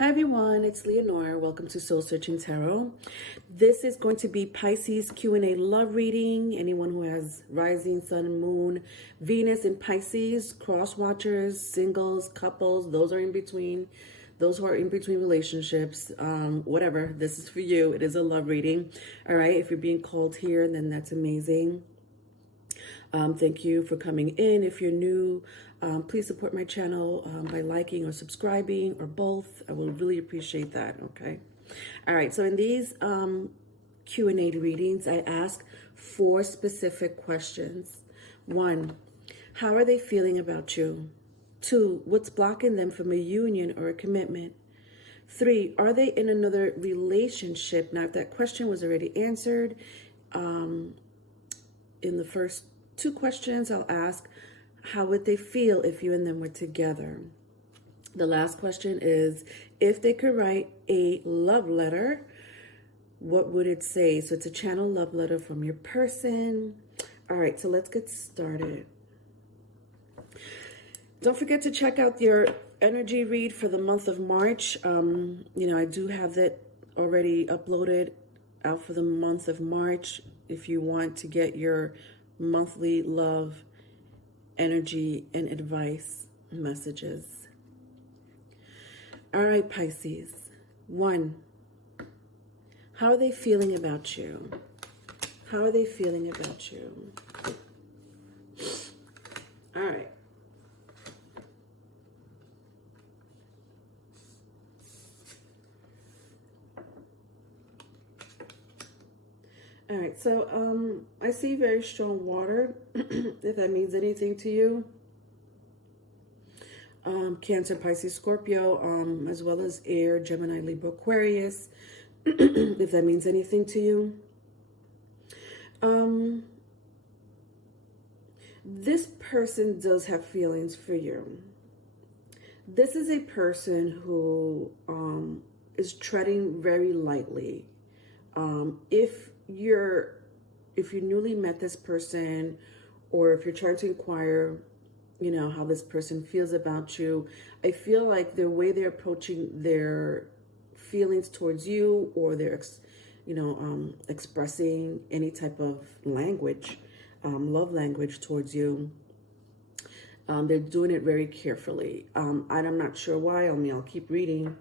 Hi everyone, it's Leonora. Welcome to Soul Searching Tarot. This is going to be Pisces Q&A love reading. Anyone who has rising, sun, moon, Venus in Pisces, cross watchers, singles, couples, those are in between. Those who are in between relationships, whatever, this is for you. It is a love reading. All right, if you're being called here, then that's amazing. Thank you for coming in. If you're new, please support my channel by liking or subscribing or both. I will really appreciate that, okay? All right, so in these Q&A readings, I ask 4 specific questions. 1, how are they feeling about you? 2, what's blocking them from a union or a commitment? 3, are they in another relationship? Now, if that question was already answered in the first 2 questions, I'll ask, how would they feel if you and them were together? The last question is, if they could write a love letter, what would it say? So it's a channel love letter from your person. All right, so let's get started. Don't forget to check out your energy read for the month of March. I do have that already uploaded out for the month of March. If you want to get your monthly love, energy, and advice messages. All right, Pisces. 1, how are they feeling about you? How are they feeling about you? All right. All right, so I see very strong water, if that means anything to you. Cancer, Pisces, Scorpio, as well as air, Gemini, Libra, Aquarius, if that means anything to you. This person does have feelings for you. This is a person who is treading very lightly. If you newly met this person, or if you're trying to inquire, how this person feels about you, I feel like the way they're approaching their feelings towards you, or they're, expressing any type of language, love language towards you, they're doing it very carefully. I'm not sure why. I'll keep reading.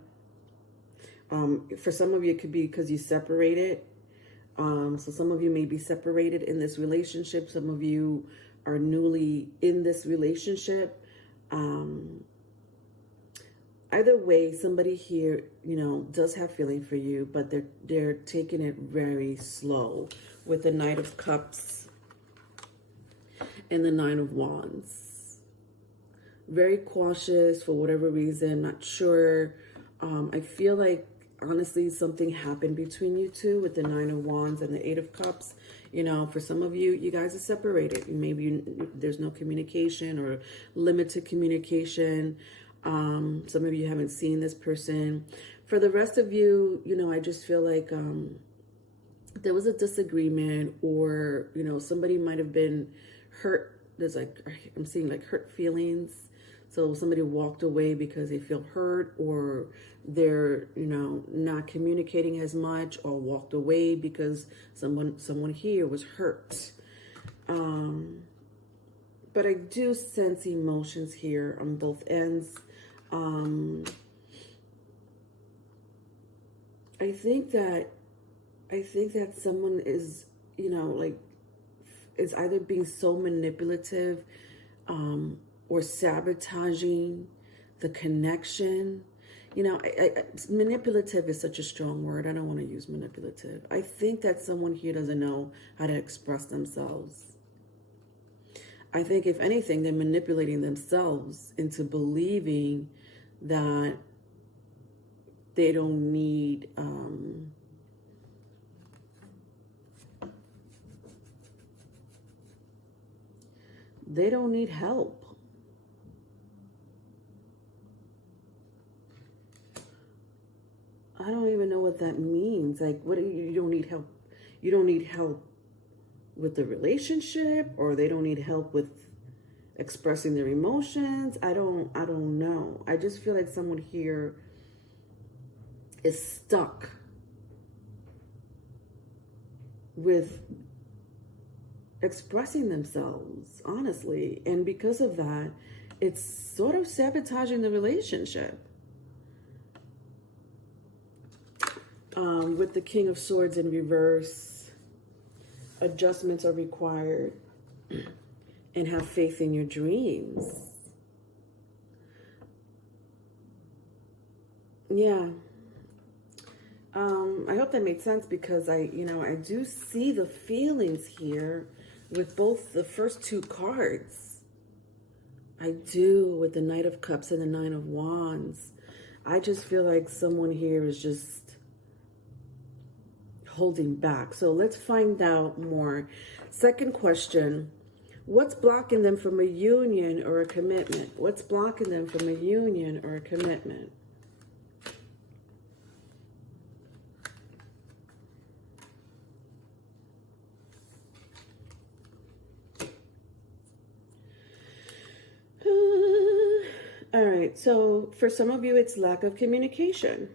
For some of you, it could be because you separated. So some of you may be separated in this relationship. Some of you are newly in this relationship. Either way, somebody here, does have feeling for you, but they're taking it very slow with the Knight of Cups and the 9 of Wands. Very cautious for whatever reason, not sure. I feel like, honestly, something happened between you two with the 9 of Wands and the 8 of Cups. For some of you, you guys are separated. Maybe there's no communication or limited communication. Some of you haven't seen this person. For the rest of you, I just feel like there was a disagreement, or, somebody might have been hurt. I'm seeing hurt feelings. So somebody walked away because they feel hurt, or they're, not communicating as much, or walked away because someone here was hurt. But I do sense emotions here on both ends. I think that someone is, is either being so manipulative, or sabotaging the connection. Manipulative is such a strong word. I don't want to use manipulative. I think that someone here doesn't know how to express themselves. I think, if anything, they're manipulating themselves into believing that they don't need help. I don't even know what that means. What do you don't need help? You don't need help with the relationship, or they don't need help with expressing their emotions. I don't know. I just feel like someone here is stuck with expressing themselves, honestly. And because of that, it's sort of sabotaging the relationship. With the King of Swords in reverse, adjustments are required, and have faith in your dreams. Yeah. I hope that made sense, because I do see the feelings here with both the first two cards. I do, with the Knight of Cups and the Nine of Wands. I just feel like someone here is just holding back. So let's find out more. Second question, what's blocking them from a union or a commitment? What's blocking them from a union or a commitment? All right, so for some of you, it's lack of communication.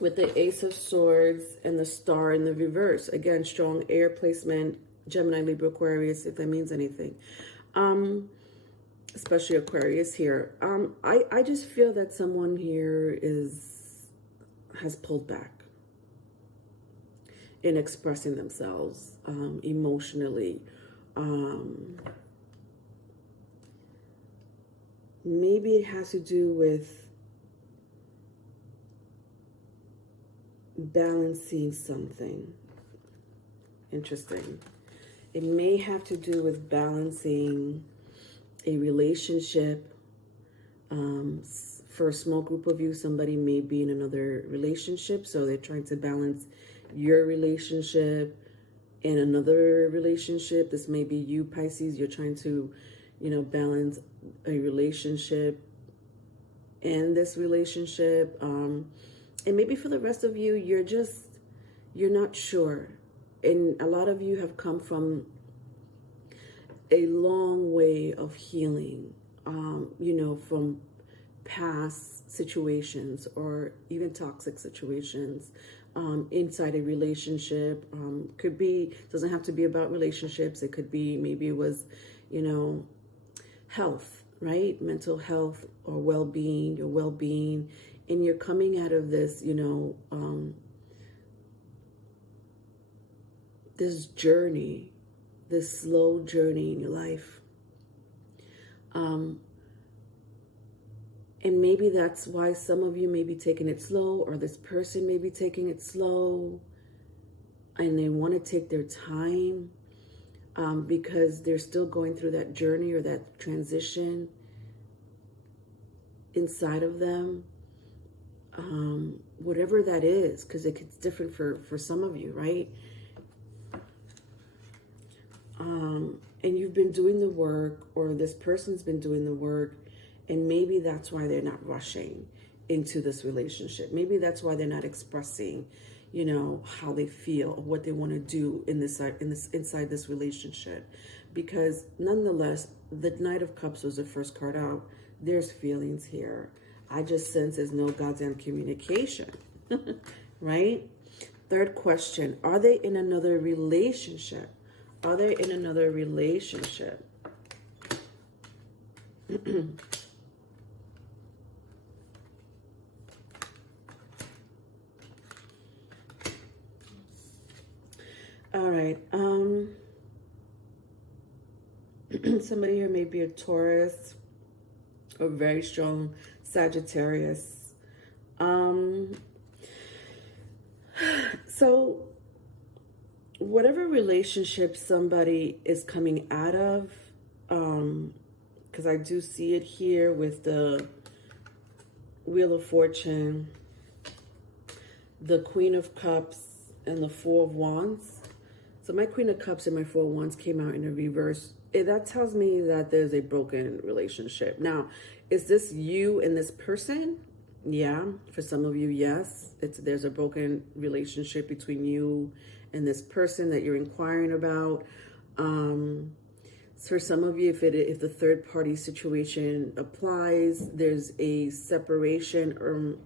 With the Ace of Swords and the Star in the reverse. Again, strong air placement, Gemini, Libra, Aquarius, if that means anything. Especially Aquarius here. I just feel that someone here has pulled back in expressing themselves emotionally. Maybe it has to do with balancing something. Interesting. It may have to do with balancing a relationship. For a small group of you, somebody may be in another relationship, so they're trying to balance your relationship and another relationship. This may be you, Pisces. You're trying to, balance a relationship and this relationship. And maybe for the rest of you, you're not sure. And a lot of you have come from a long way of healing, from past situations or even toxic situations inside a relationship. Doesn't have to be about relationships. It could be, maybe it was, health, right? Mental health or well-being, your well-being. And you're coming out of this, this journey, this slow journey in your life. And maybe that's why some of you may be taking it slow, or this person may be taking it slow, and they want to take their time because they're still going through that journey or that transition inside of them. Whatever that is, because it's different for some of you, right? And you've been doing the work, or this person's been doing the work, and maybe that's why they're not rushing into this relationship. Maybe that's why they're not expressing, how they feel, or what they want to do inside this relationship. Because nonetheless, the Knight of Cups was the first card out. There's feelings here. I just sense there's no goddamn communication, right? Third question, are they in another relationship? Are they in another relationship? All right. Somebody here may be a Taurus or very strong Sagittarius. So whatever relationship somebody is coming out of, because I do see it here with the Wheel of Fortune, the Queen of Cups, and the Four of Wands. So my Queen of Cups and my Four of Wands came out in a reverse. That tells me that there's a broken relationship. Now, is this you and this person? Yeah, for some of you, yes. There's a broken relationship between you and this person that you're inquiring about. For some of you, if the third party situation applies, there's a separation, or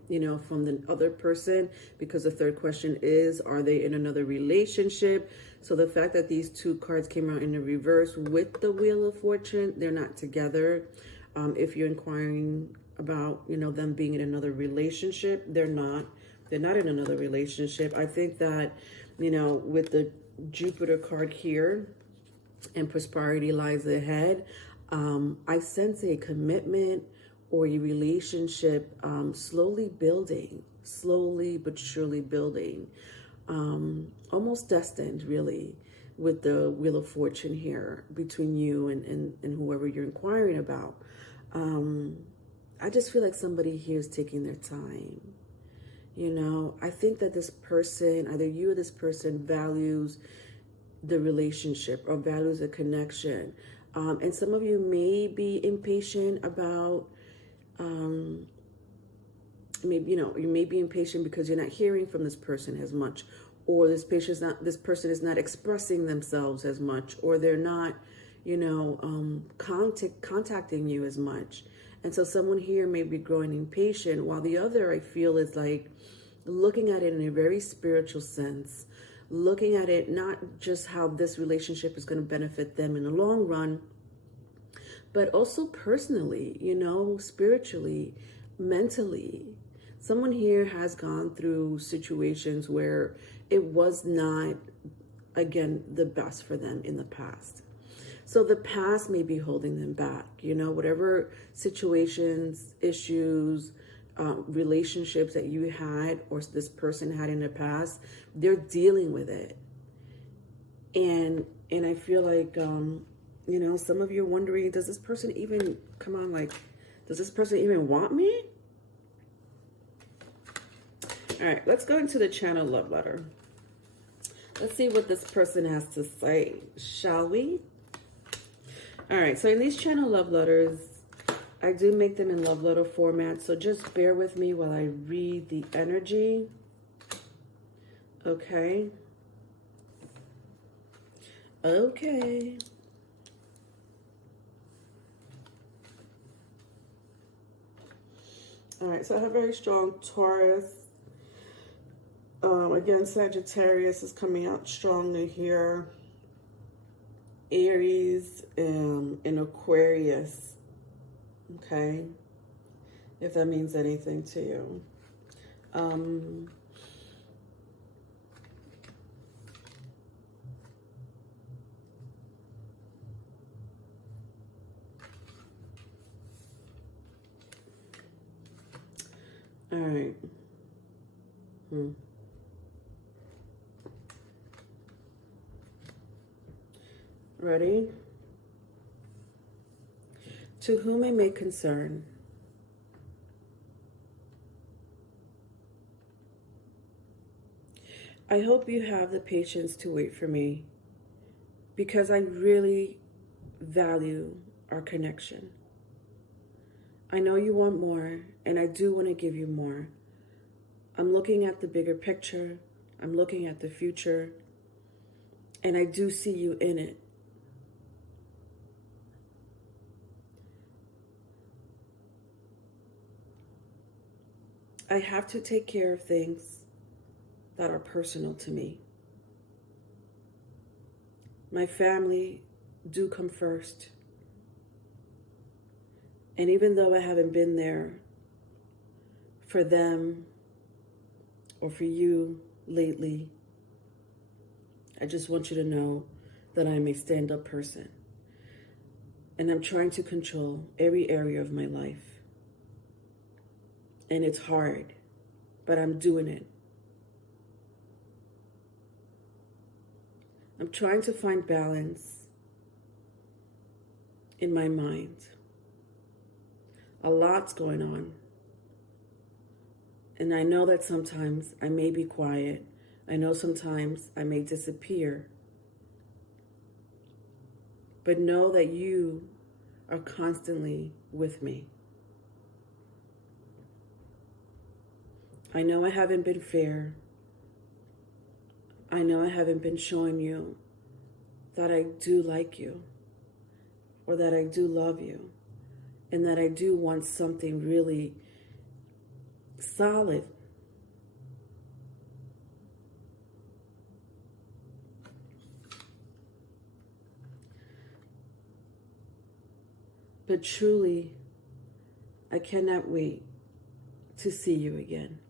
from the other person, because the third question is, are they in another relationship? So the fact that these two cards came out in the reverse with the Wheel of Fortune, they're not together. If you're inquiring about them being in another relationship, they're not in another relationship. I think that with the Jupiter card here, and prosperity lies ahead, I sense a commitment or a relationship slowly but surely building, almost destined, really, with the Wheel of Fortune here between you and whoever you're inquiring about. I just feel like somebody here is taking their time. I think that this person, either you or this person, values the relationship or values a connection. And some of you may be impatient about, maybe, you may be impatient because you're not hearing from this person as much, or this person is not expressing themselves as much, or they're not, contacting you as much. And so someone here may be growing impatient, while the other, I feel, is like looking at it in a very spiritual sense, looking at it not just how this relationship is going to benefit them in the long run, but also personally, spiritually, mentally. Someone here has gone through situations where it was not, again, the best for them in the past. So the past may be holding them back, whatever situations, issues, relationships that you had or this person had in the past, they're dealing with it. And I feel like, some of you are wondering, does this person even, does this person even want me? All right, let's go into the channel love letter. Let's see what this person has to say, shall we? All right, so in these channel love letters, I do make them in love letter format, so just bear with me while I read the energy. Okay. Okay. All right, so I have very strong Taurus. Again, Sagittarius is coming out strongly here. Aries and Aquarius. Okay, if that means anything to you. All right. Ready? To whom it may concern, I hope you have the patience to wait for me, because I really value our connection. I know you want more, and I do want to give you more. I'm looking at the bigger picture. I'm looking at the future, and I do see you in it. I have to take care of things that are personal to me. My family do come first. And even though I haven't been there for them or for you lately, I just want you to know that I'm a stand-up person. And I'm trying to control every area of my life. And it's hard, but I'm doing it. I'm trying to find balance in my mind. A lot's going on. And I know that sometimes I may be quiet. I know sometimes I may disappear. But know that you are constantly with me. I know I haven't been fair. I know I haven't been showing you that I do like you or that I do love you, and that I do want something really solid. But truly, I cannot wait to see you again.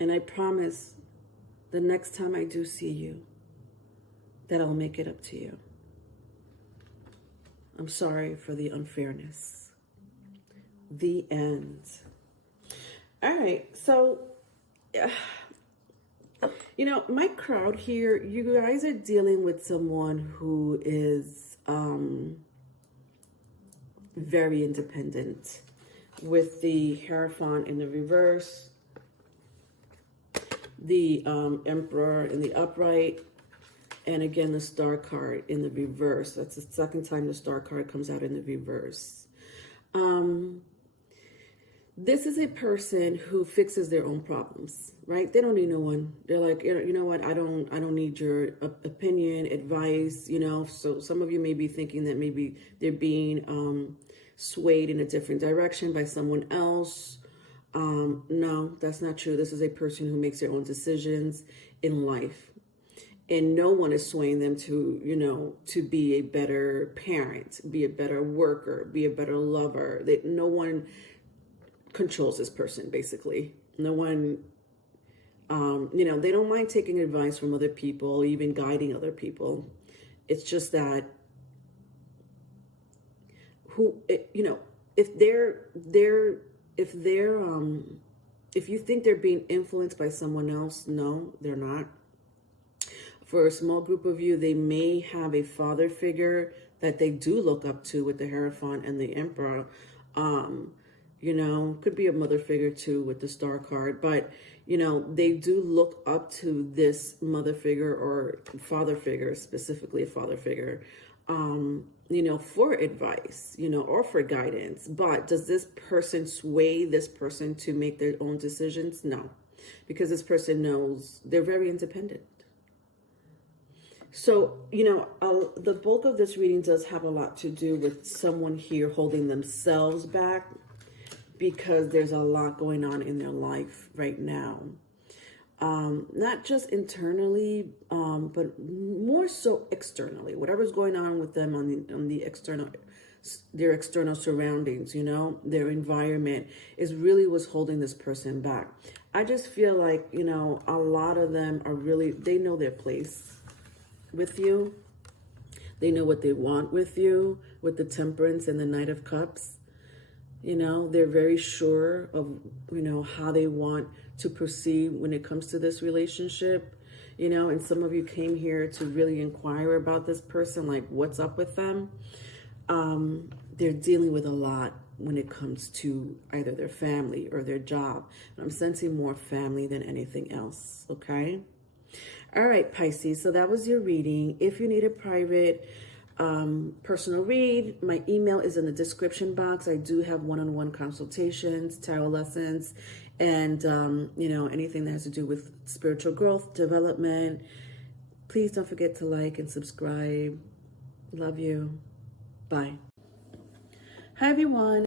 And I promise the next time I do see you, that I'll make it up to you. I'm sorry for the unfairness. The end. All right, so, you know, my crowd here, you guys are dealing with someone who is very independent, with the Hierophant in the reverse, the Emperor in the upright, and again the Star card in the reverse. That's the second time the Star card comes out in the reverse. This is a person who fixes their own problems, right? They don't need no one. They're like, you know what? I don't need your opinion, advice, you know. So some of you may be thinking that maybe they're being swayed in a different direction by someone else. No, that's not true. This is a person who makes their own decisions in life, and no one is swaying them to, you know, to be a better parent, be a better worker, be a better lover. That no one controls this person, basically. No one, you know, they don't mind taking advice from other people, even guiding other people. It's just that you know, if you think they're being influenced by someone else, no, they're not. For a small group of you, they may have a father figure that they do look up to with the Hierophant and the Emperor. You know, could be a mother figure too with the Star card, but, you know, they do look up to this mother figure or father figure, specifically a father figure, you know, for advice, you know, or for guidance. But does this person sway this person to make their own decisions? No, because this person knows they're very independent. So, you know, the bulk of this reading does have a lot to do with someone here holding themselves back, because there's a lot going on in their life right now. Not just internally, but more so externally. Whatever's going on with them on the external, their external surroundings, you know, their environment is really what's holding this person back. I just feel like, you know, a lot of them are really, they know their place with you. They know what they want with you, with the Temperance and the Knight of Cups. You know, they're very sure of, you know, how they want to proceed when it comes to this relationship, you know, and some of you came here to really inquire about this person, like what's up with them. They're dealing with a lot when it comes to either their family or their job. And I'm sensing more family than anything else, okay? All right, Pisces, so that was your reading. If you need a private personal read, my email is in the description box. I do have one-on-one consultations, tarot lessons, and you know, anything that has to do with spiritual growth, development. Please don't forget to like and subscribe. Love you. Bye. Hi everyone.